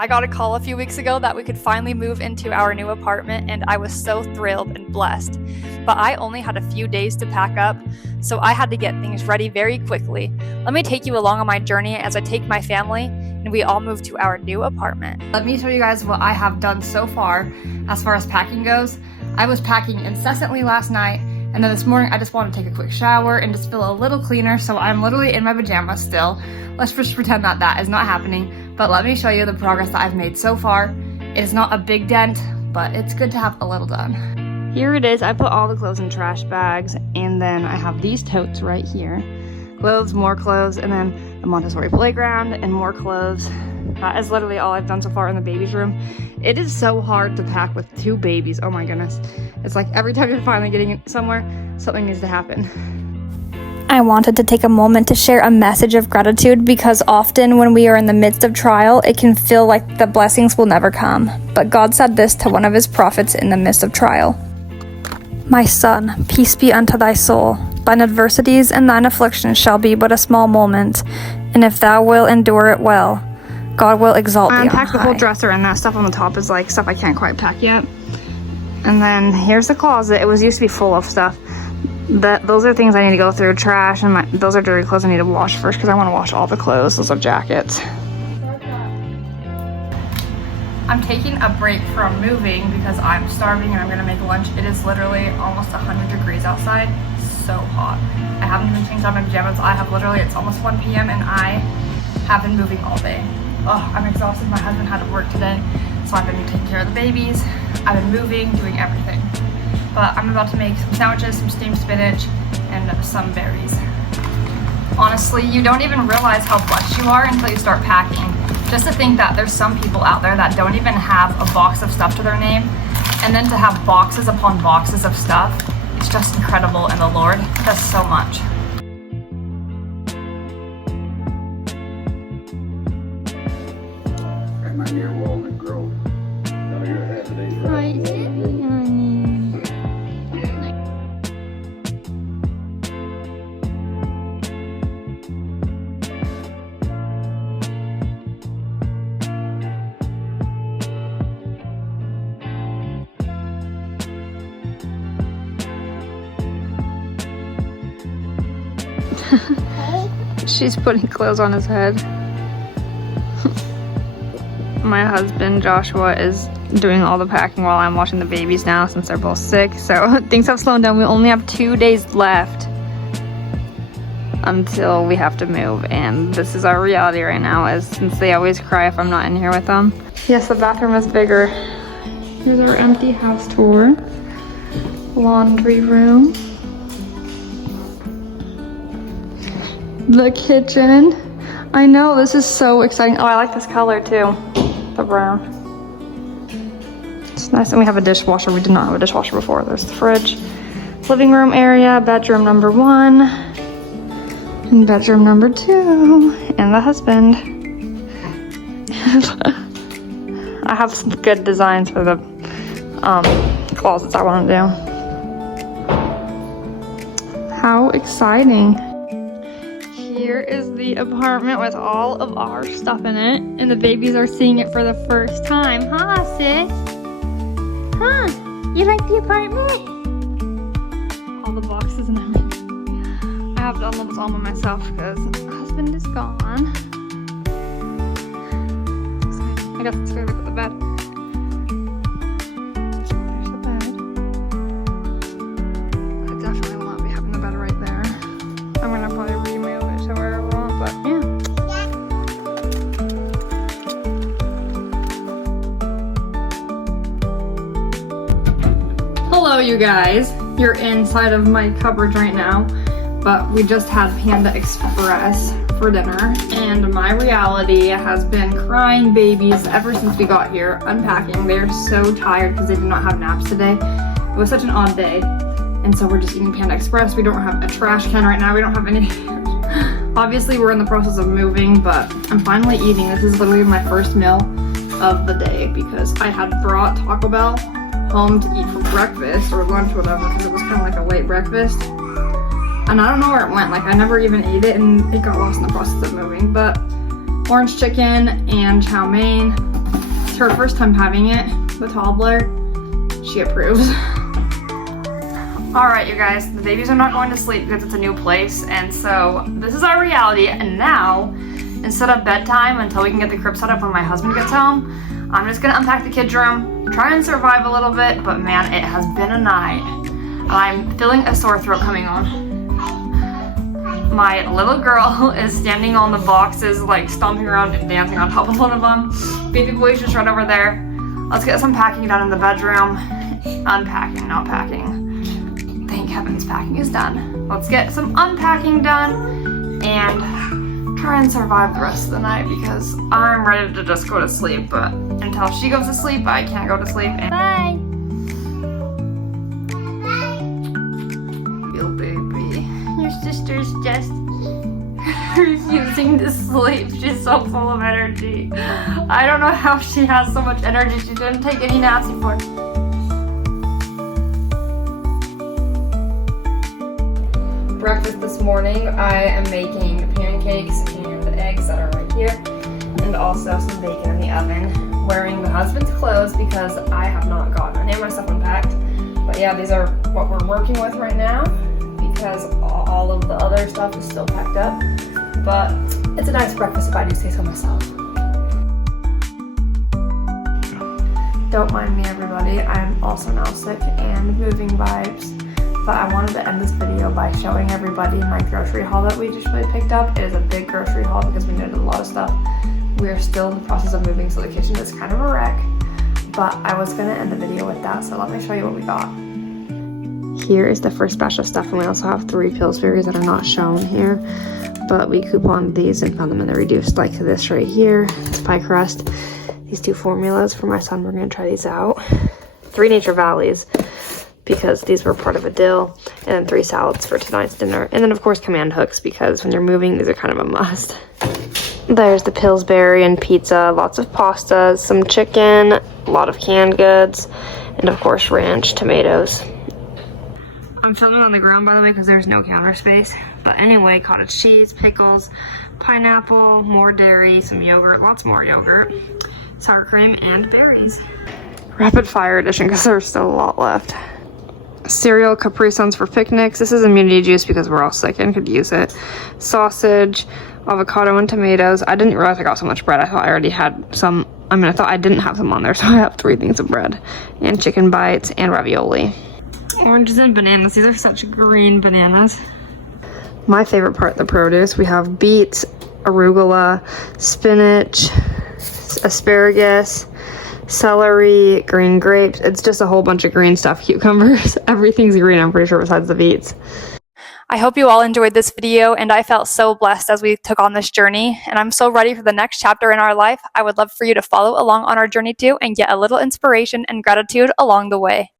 I got a call a few weeks ago that we could finally move into our new apartment, and I was so thrilled and blessed. But I only had a few days to pack up, so I had to get things ready very quickly. Let me take you along on my journey as I take my family and we all move to our new apartment. Let me show you guys what I have done so far as packing goes. I was packing incessantly last night, and then this morning I just want to take a quick shower and just feel a little cleaner, so I'm literally in my pajamas still. Let's just pretend that that is not happening, but let me show you the progress that I've made so far. It is not a big dent, but it's good to have a little done. Here it is. I put all the clothes in trash bags, and then I have these totes right here. Clothes, more clothes, and then the Montessori playground and more clothes. That is literally all I've done so far in the baby's room. It is so hard to pack with two babies. Oh my goodness. It's like every time you're finally getting somewhere, something needs to happen. I wanted to take a moment to share a message of gratitude, because often when we are in the midst of trial, it can feel like the blessings will never come. But God said this to one of his prophets in the midst of trial. My son, peace be unto thy soul. Thine adversities and thine afflictions shall be but a small moment, and if thou wilt endure it well, God will exalt thee on high. I unpacked the whole dresser, and that stuff on the top is like stuff I can't quite pack yet. And then here's the closet. It was used to be full of stuff. Those are things I need to go through, trash, and those are dirty clothes I need to wash first, because I want to wash all the clothes. Those are jackets. I'm taking a break from moving because I'm starving and I'm gonna make lunch. It is literally almost 100 degrees outside. So hot. I haven't even changed out my pajamas. It's almost 1 p.m. and I have been moving all day. Oh, I'm exhausted. My husband had to work today, so I've been taking care of the babies. I've been moving, doing everything. But I'm about to make some sandwiches, some steamed spinach, and some berries. Honestly, you don't even realize how blessed you are until you start packing. Just to think that there's some people out there that don't even have a box of stuff to their name, and then to have boxes upon boxes of stuff, it's just incredible, and the Lord does so much. At my near Walnut Grove. No, you're ahead of these, right? She's putting clothes on his head. My husband Joshua is doing all the packing while I'm watching the babies now, since they're both sick. So things have slowed down. We only have 2 days left until we have to move, and this is our reality right now, as since they always cry if I'm not in here with them. Yes, the bathroom is bigger. Here's our empty house tour. Laundry room. The kitchen. I know, this is so exciting. Oh, I like this color too, the brown. It's nice. And we have a dishwasher. We did not have a dishwasher before. There's the fridge. Living room area, bedroom number 1, and bedroom number 2, and the husband. I have some good designs for the closets I want to do. How exciting. Here is the apartment with all of our stuff in it, and the babies are seeing it for the first time. Huh, sis? Huh? You like the apartment? All the boxes and everything. I have done almost all by myself because my husband is gone. I guess let's go look at the bed. There's the bed. I definitely will not be having the bed right there. I'm gonna probably remove it to where I want, but yeah. Hello, you guys. You're inside of my cupboards right now, but we just had Panda Express for dinner, and my reality has been crying babies ever since we got here, unpacking. They're so tired because they did not have naps today. It was such an odd day. And so we're just eating Panda Express. We don't have a trash can right now. We don't have any. Obviously, we're in the process of moving, but I'm finally eating. This is literally my first meal of the day because I had brought Taco Bell home to eat for breakfast or lunch, whatever, because it was kind of like a late breakfast. And I don't know where it went. Like, I never even ate it, and it got lost in the process of moving. But orange chicken and chow mein, her first time having it, the Toddler. She approves. Alright, you guys, the babies are not going to sleep because it's a new place, and so this is our reality. And now, instead of bedtime until we can get the crib set up when my husband gets home, I'm just gonna unpack the kids' room, try and survive a little bit, but man, it has been a night. I'm feeling a sore throat coming on. My little girl is standing on the boxes, like stomping around and dancing on top of one of them. Baby boy's just right over there. Let's get some packing done in the bedroom. Unpacking, not packing. Thank heavens packing is done. Let's get some unpacking done and try and survive the rest of the night because I'm ready to just go to sleep, but until she goes to sleep, I can't go to sleep. And bye! Little baby. Your sister's just refusing to sleep. She's so full of energy. I don't know how she has so much energy. She didn't take any naps before. Breakfast this morning, I am making pancakes and eggs that are right here, and also some bacon in the oven. Wearing the husband's clothes because I have not gotten any of my stuff unpacked. But yeah, these are what we're working with right now because all of the other stuff is still packed up. But it's a nice breakfast if I do say so myself. Don't mind me, everybody. I'm also now sick and moving vibes. But I wanted to end this video by showing everybody my grocery haul that we just really picked up. It is a big grocery haul because we needed a lot of stuff. We are still in the process of moving, so the kitchen is kind of a wreck. But I was gonna end the video with that, so let me show you what we got. Here is the first batch of stuff, and we also have 3 Pillsbury's that are not shown here. But we couponed these and found them in the reduced, like this right here. It's pie crust. These 2 formulas for my son, we're gonna try these out. 3 Nature Valleys, because these were part of a deal, and then 3 salads for tonight's dinner. And then of course command hooks, because when you're moving, these are kind of a must. There's the Pillsbury and pizza, lots of pastas, some chicken, a lot of canned goods, and of course ranch, tomatoes. I'm filming on the ground, by the way, because there's no counter space. But anyway, cottage cheese, pickles, pineapple, more dairy, some yogurt, lots more yogurt, sour cream, and berries. Rapid fire edition, because there's still a lot left. Cereal, Capri Suns for picnics. This is immunity juice because we're all sick and could use it. Sausage, avocado and tomatoes. I didn't realize I got so much bread. I thought I already had some. I thought I didn't have some on there, so I have 3 things of bread. And chicken bites and ravioli. Oranges and bananas. These are such green bananas. My favorite part, the produce. We have beets, arugula, spinach, asparagus, celery, green grapes. It's just a whole bunch of green stuff. Cucumbers. Everything's green, I'm pretty sure, besides the beets. I hope you all enjoyed this video, and I felt so blessed as we took on this journey, and I'm so ready for the next chapter in our life. I would love for you to follow along on our journey too and get a little inspiration and gratitude along the way.